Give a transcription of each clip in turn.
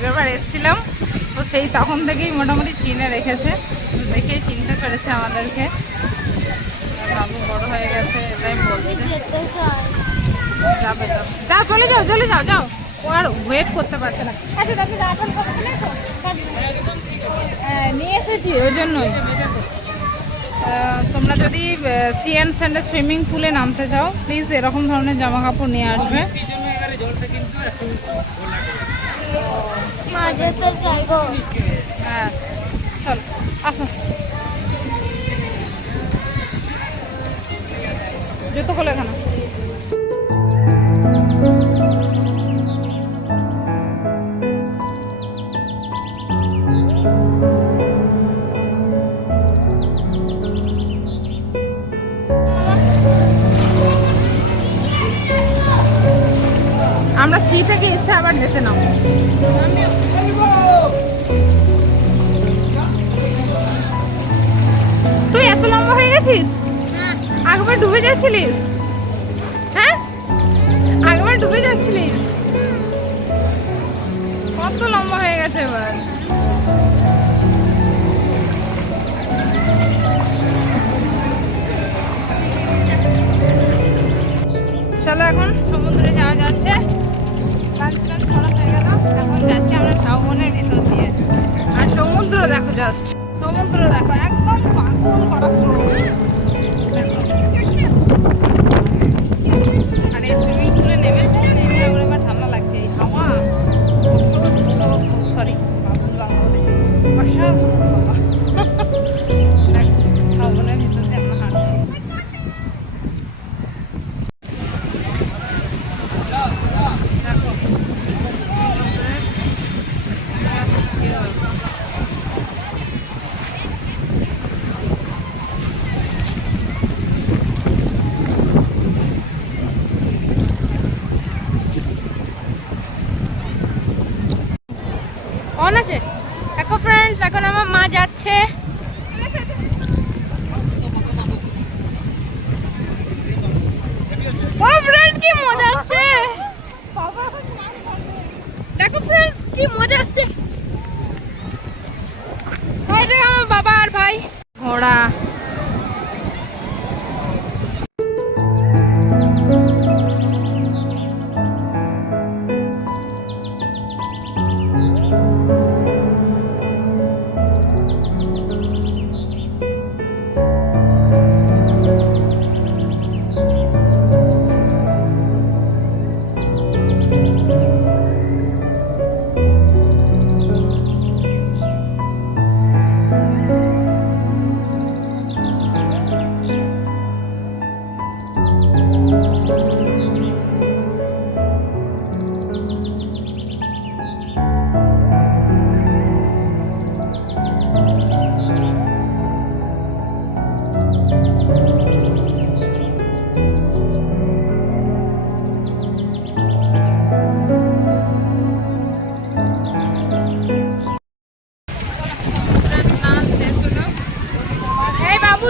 আগেরবার এসেছিলাম, তো সেই তখন থেকেই মোটামুটি চিনে রেখেছে, দেখেই চিনতে পেরেছে আমাদেরকে। বাবু বড় হয়ে গেছে এটাই বলছে। যাবে যাও, চলে যাও, চলে যাও, যাও। ও আর ওয়েট করতে পারছে না। আচ্ছা তাকে এখন ফটো তুলে নিয়ে এসেছি, ওই জন্যই। তোমরা যদি সি অ্যান্ড স্যান্ডের সুইমিং পুলে নামতে চাও, প্লিজ এরকম ধরনের জামা কাপড় নিয়ে আসবে। হ্যাঁ চলো আসো, জুতো খোলো এখানে। আমরা সি থেকে এসে আবার যেতে নাও। তুই এত লম্বা হয়ে গেছিস, আগেবার ডুবে যাচ্ছিলিস। হ্যাঁ আগেবার ডুবে যাচ্ছিলিস, কত লম্বা হয়ে গেছে এবার। চলো এখন সমুদ্রে যাওয়া যাচ্ছে, লাঞ্চ করা হয়ে গেল, এখন যাচ্ছি আমরা ঝাউবনের ভিতর দিয়ে। আর সমুদ্র দেখো, জাস্ট সমুদ্র দেখো, একদম পাগল করা স্রোত। আর এই সুইমিং পুলে নেমে আমার এবার ঠান্ডা লাগছে, এই হাওয়া সরি বাংলা বলেছি, ঝাউবনের ভিতর দিয়ে আমরা হাঁটছি। অন আছে দেখো ফ্রেন্ডস, এখন আমার মা যাচ্ছে। ও ফ্রেন্ডস কি মজা আসছে, দেখো ফ্রেন্ডস কি মজা আসছে। ওই যে আমার বাবা আর ভাই ঘোড়া।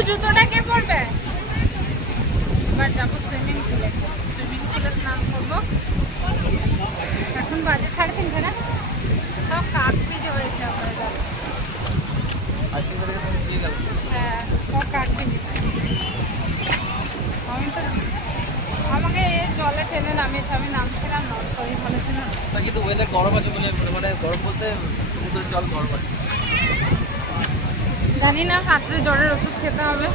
জুতোটা কে পরবে? এবার যাবো সুইমিং পুলে, সুইমিং পুলে স্নান করবো। এখন বাজে 3:30 না, সব কাক পিঠে হয়েছে। হ্যাঁ সব কাক পিঠে। আমি তো আমাকে জলে টেনে নামিয়েছে, আমি নামছিলাম না, শরীর ভালো ছিল না। কিন্তু ওয়েদার গরম আছে বলে, মানে গরম বলতে সমুদ্রের জল গরম আছে। জানি না, রাত্রে জ্বরের ওষুধ খেতে হবে।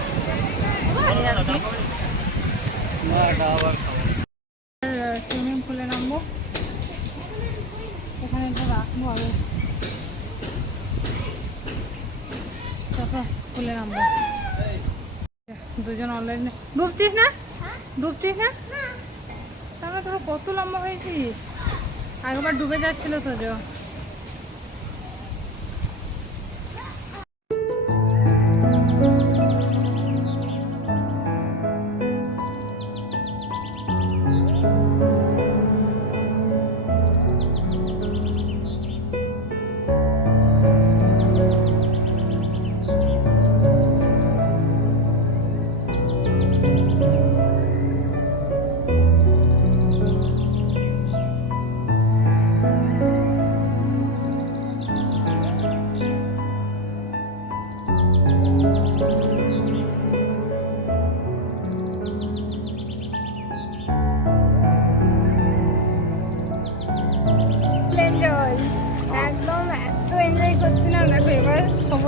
সুইমিং পুলে নামবো, এখানে তো রাখবো আগে, পুলে নামবো। দুজন অনলাইনে ডুবছিস না, ডুবছিস না? তাহলে তোরা কত লম্বা হয়েছিস, আগেবার ডুবে যাচ্ছিল তো।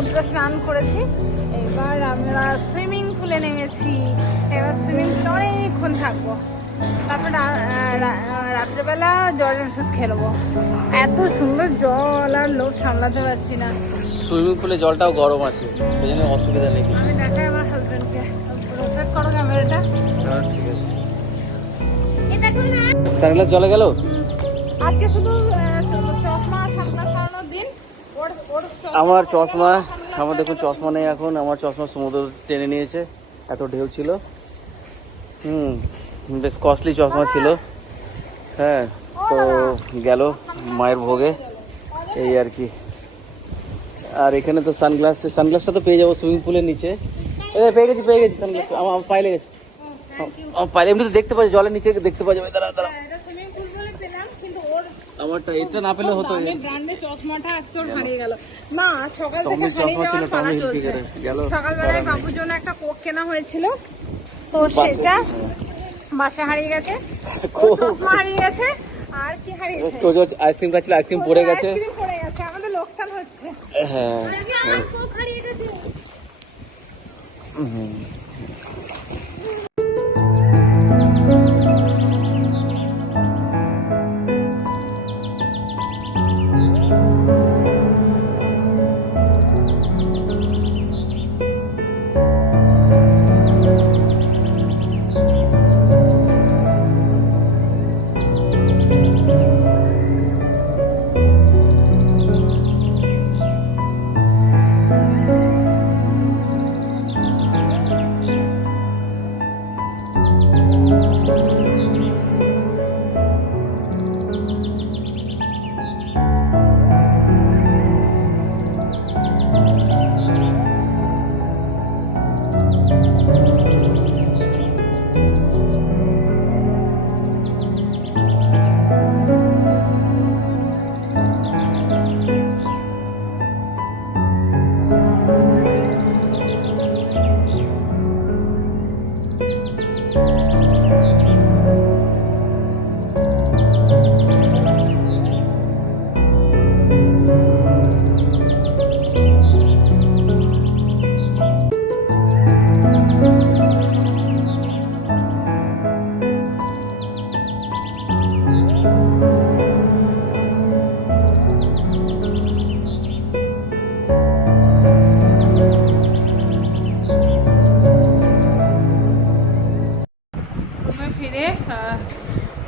সমুদ্রে স্নান করেছি, এবার আমরা সুইমিং পুলে নেমেছি। এবার সুইমিং পুলে অনেকক্ষণ থাকবো, তারপর রাত্রেবেলা জ্বরের ওষুধ খেলবো। এত সুন্দর জল, আর লোভ সামলাতে পারছি না। সুইমিং পুলে জলটাও গরম আছে, সেই জন্য অসুবিধা নেই কিছু। আমি দেখাই আমার হাজবেন্ডকে, রোটেট করো ক্যামেরাটা। হ্যাঁ ঠিক আছে। সানগ্লাস জলে গেল। আজকে শুধু চশমা সানগ্লাস সরানোর দিন। আমার চশমা, আমার দেখুন চশমা নেই এখন। আমার চশমা সমুদ্র টেনে নিয়েছে, এত ঢেউ ছিল। বেশ কস্টলি চশমা ছিল। হ্যাঁ, তো গেল মায়ের ভোগে, এই আর কি। আর এখানে তো সানগ্লাসটা তো পেয়ে যাবো সুইমিং পুলের নিচে। পেয়ে গেছি সানগ্লাস। আমার পায়ে লেগেছে, আমার পায়ে। এমনি তো দেখতে পাচ্ছি জলের নিচে, দেখতে পাওয়া যাবে। দাঁড়া আমারটা এটা না পেলে হতো। চশমাটা আজকে ওর হারিয়ে গেল। না, সকাল থেকে চশমা ছিল, সকালবেলায় বাবুর জন্য একটা কোক কেনা হয়েছিল, তো সেটা বাসা হারিয়ে গেছে। চশমা হারিয়ে গেছে, আর কি হারিয়েছে? তো আইসক্রিম খাচ্ছিল, আইসক্রিম পড়ে গেছে। আমাদের লোকসান হচ্ছে। হ্যাঁ, কোক হারিয়ে গেছে।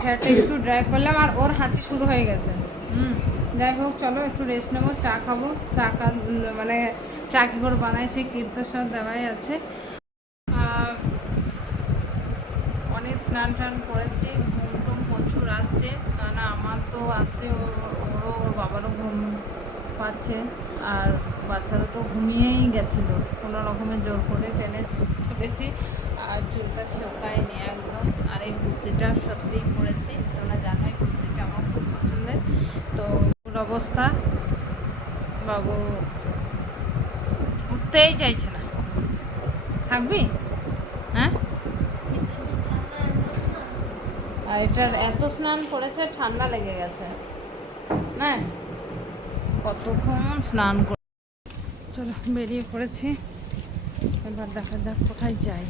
হেয়ারটা একটু ড্রাই করলাম, আর ওর হাঁচি শুরু হয়ে গেছে। যাই হোক, চলো একটু রেস্ট নেবো, চা খাবো। মানে চা কি করে বানাই সেই কীর্তন সব দেওয়াই আছে। অনেক স্নান টান করেছি, ঘুম টুম প্রচুর আসছে। না আমার তো আসছে, ওর বাবারও ঘুম পাচ্ছে, আর বাচ্চা দুটো ঘুমিয়েই গেছিলো। কোনো রকমের জোর করে টেনে চলেছি, আর চুলটা শোকায়নি একদম। আর এই কুর্তিটা সত্যিই পরেছি, তোমরা জানোই কুর্তিটা আমার খুব পছন্দের। তো অবস্থা, বাবু উঠতেই চাইছে না। থাকবি? হ্যাঁ, আর এটার এত স্নান করেছে, ঠান্ডা লেগে গেছে না, কতক্ষণ স্নান করে। চলো বেরিয়ে পড়েছি, এবার দেখা যাক কোথায় যাই।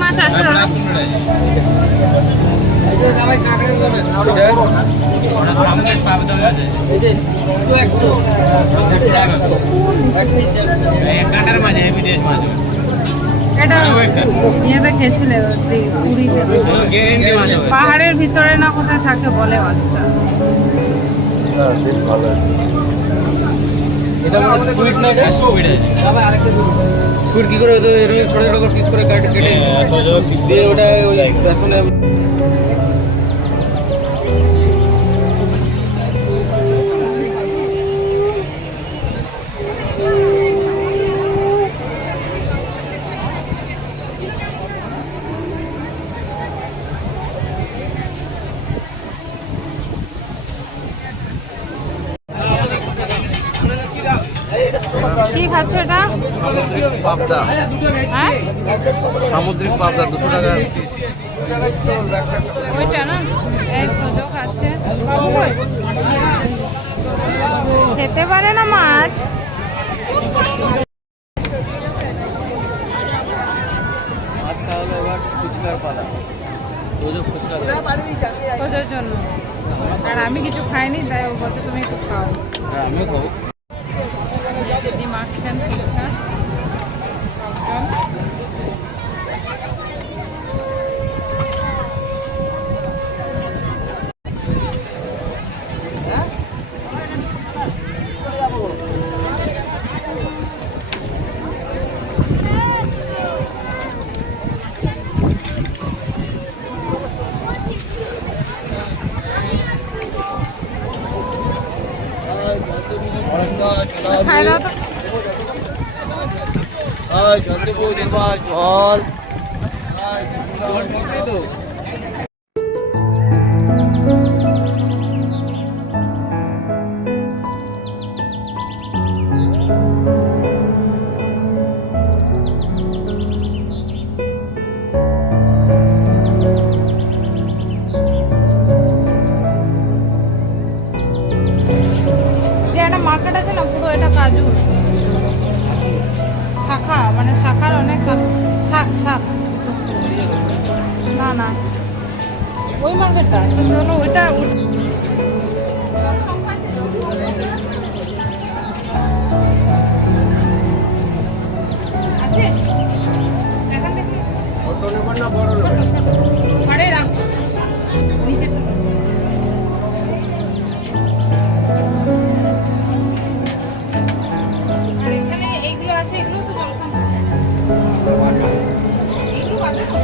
মাছ আছে না? এটা ইয়েতে খেয়েছিলে পুরীতে, পাহাড়ের ভিতরে না কোথায় থাকে বলে মাছটা। এটা স্কুইড না, এটা স্কুইড কি করে ছোট ছোট করে পিস করে কেটে দিয়ে ওটা ওই বেসনে কি খাচ্ছে এটা? সামুদ্রিক পাবদা। হ্যাঁ, সামুদ্রিক পাবদা 200 টাকা পিস। ওইটা না, এই তো খাচ্ছে। বাবু কই? খেতে পারে না মাছ। মাছ খাওয়া হলো, এবার ফুচকার পালা। ফুচকা ওদের জন্য। আর আমি কিছু খাইনি, তাই ও বলছে তুমি একটু খাও। হ্যাঁ, আমিও খাবো। দিদি মাখছেন ফুচকা। খাই দাও তো। যে একটা মার্কেট আছে না, পুরো এটা কাজু শাখা, মানে শাখার অনেক শাক শাক। না না, ওই মার্কেটটা তো চলো ওইটা। আছে এখান থেকে আরে রাখো নিচে। আর এখানে এইগুলো আছে, এগুলো তো জলখান এগুলো আছে তো।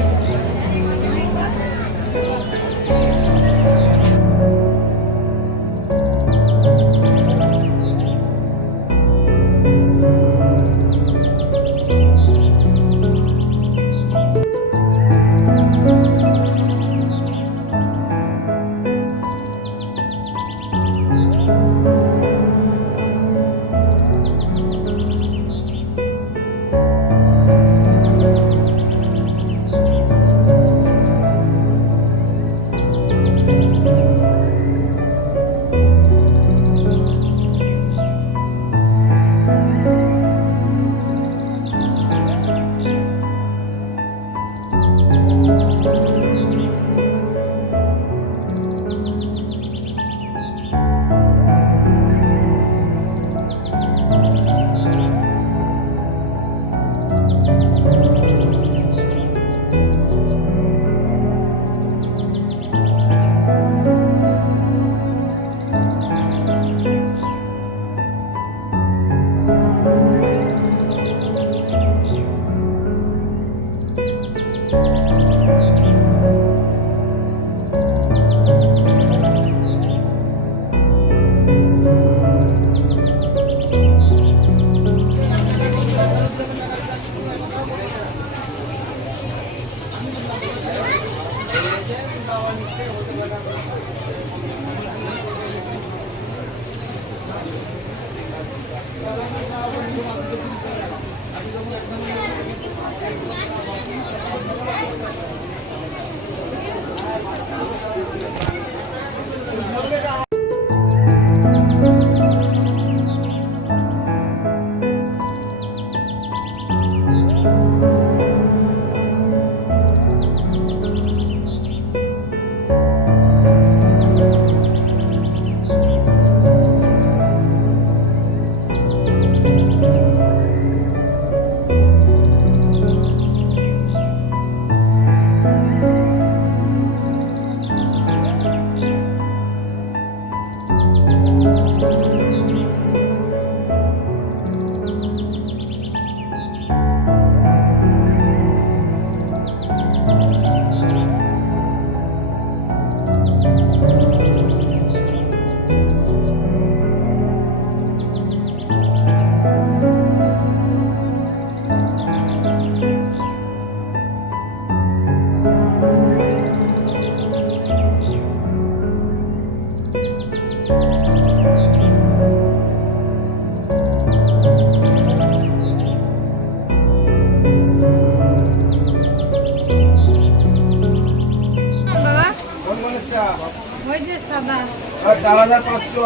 4,500।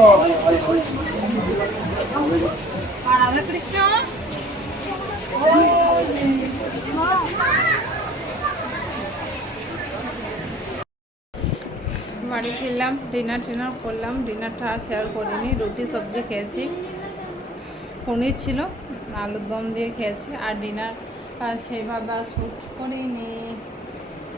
আর রাধা কৃষ্ণ বাড়ি ফিরলাম, ডিনার করলাম। ডিনারটা আর শেয়ার করিনি, রুটি সবজি খেয়েছি, পনির ছিল, আলুর দম দিয়ে খেয়েছি। আর ডিনার সেইভাবে আর শ্যুট করিনি,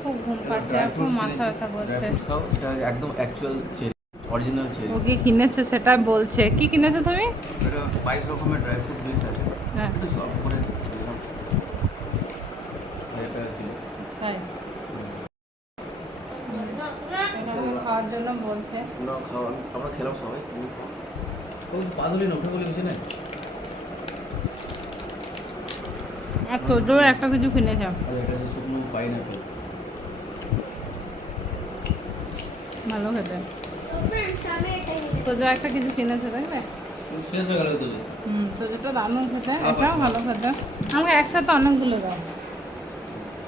খুব ঘুম পাচ্ছে, আর খুব মাথা ব্যথা করছে। খাও, এটা একদম অ্যাকচুয়াল চেরি, অরিজিনাল চেরি। ও কি কিনেছে সেটা বলছে। কি কিনেছো তুমি? এটা 22 রকমের ড্রাই ফ্রুট মিক্স আছে। হ্যাঁ এটা সব করে এটা কিলো। তাই এটা আমাকে খাওয়ার জন্য বলছে। না খাওয়া, আমরা খেলাম সবাই। বাদুলি না, ওটা বলে কিছু নেই। আর তোর জন্য একটা কিছু কিনেছে, আর এটা হচ্ছে শুকনো পাইনাপেল। ভালো খেতে। তোর জন্য একটা কিছু কিনেছে, তাই না? শেষ হয়ে গেল তো। তো যেটা দারুণ খেতে, এটাও ভালো খেতে। আমাকে একসাথে অনেকগুলো দাও,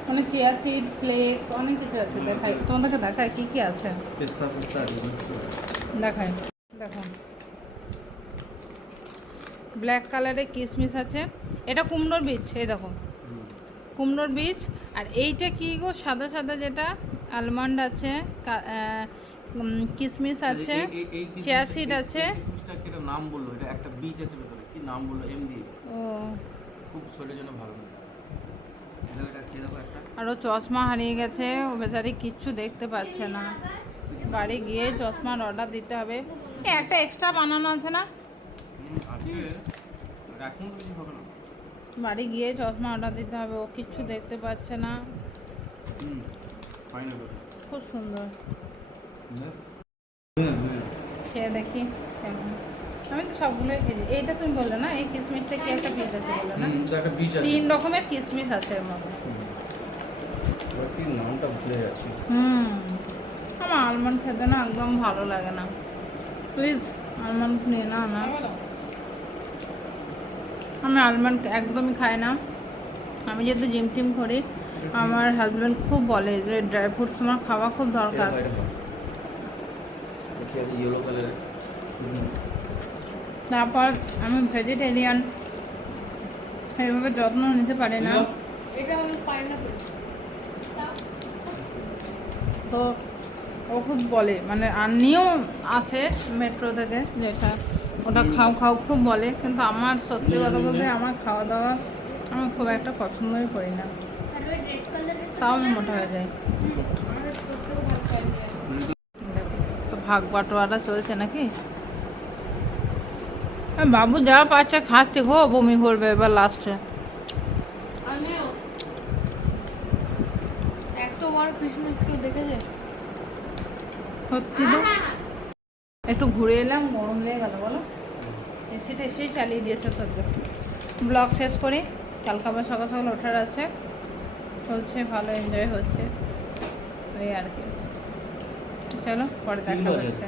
মানে চিয়া সিড, ফ্লেক্স, অনেক কিছু আছে। দেখাই তোমাদেরকে, দেখায় কি কি আছে, পেস্তা দেখায়। দেখো ব্ল্যাক কালারের কিশমিশ আছে, এটা কুমড়োর বীজ, এই দেখো কুমড়োর বীজ। আর এইটা কি গো, সাদা সাদা যেটা, আলমন্ড আছে, কিশমিশ আছে, চিয়া সিড আছে। কিশমিশটা কি একটা নাম বললো, এটা একটা বীজ আছে ভেতরে, কি নাম বললো এম দিয়ে। ও খুব শরীরের জন্য ভালো না। এটা খেয়ে দেখো একটা। আর ও চশমা হারিয়ে গেছে, ও বেচারি কিচ্ছু দেখতে পাচ্ছে না। বাড়ি গিয়ে চশমার অর্ডার দিতে হবে। একটা এক্সট্রা বানানো আছে না, আছে, এখন বেশি হবে না। বাড়ি গিয়ে চশমা অর্ডার দিতে হবে, ও কিচ্ছু দেখতে পাচ্ছে না। পাইনাপেল খুব সুন্দর, না। খেয়ে দেখি কেমন। আমি তো সবগুলোই খেয়েছি। এইটা তুমি বললে না, এই কিশমিশটা কি একটা বীজ আছে বললে না? একটা বীজ আছে। 3 রকমের কিশমিশ আছে এর মধ্যে। কি নামটা ভুলে যাচ্ছি। আমার আলমন্ড খেতে না একদম ভালো লাগে না, প্লিজ আলমন্ড নিয়ে না। আমি আলমন্ড একদমই খাই না। আমি যেহেতু জিম টিম করি, আমার হাজব্যান্ড খুব বলে যে ড্রাই ফ্রুটস তোমার খাওয়া খুব দরকার। Yellow colour. তারপর আমি ভেজিটেরিয়ান, সেইভাবে যত্ন নিতে পারি না। তো ও খুব বলে, মানে আনিও আসে মেট্রো থেকে, যেটা ওটা খাও খাও খুব বলে, কিন্তু আমার সত্যি কথা বলতে আমার খাওয়া দাওয়া আমি খুব একটা পছন্দই করি না, তাও আমি মোটা হয়ে যাই। তো ভাগ বাটোয়ারা চলছে নাকি? বাবু যা পাচ্ছে খাচ্ছে গো, বমি করবে এবার লাস্টে। এত বড় ক্রিসমাস কেউ দেখেছে? সত্যি তো। একটু ঘুরে এলাম, গরম লেগে গেল বলো, এসিটা এসেই চালিয়ে দিয়েছে তোকে। ব্লগ শেষ করি, কালকে আবার সকাল সকাল ওঠার আছে। চলছে ভালো, এনজয় হচ্ছে, এই আর কি। চলো পরে দেখা হচ্ছে।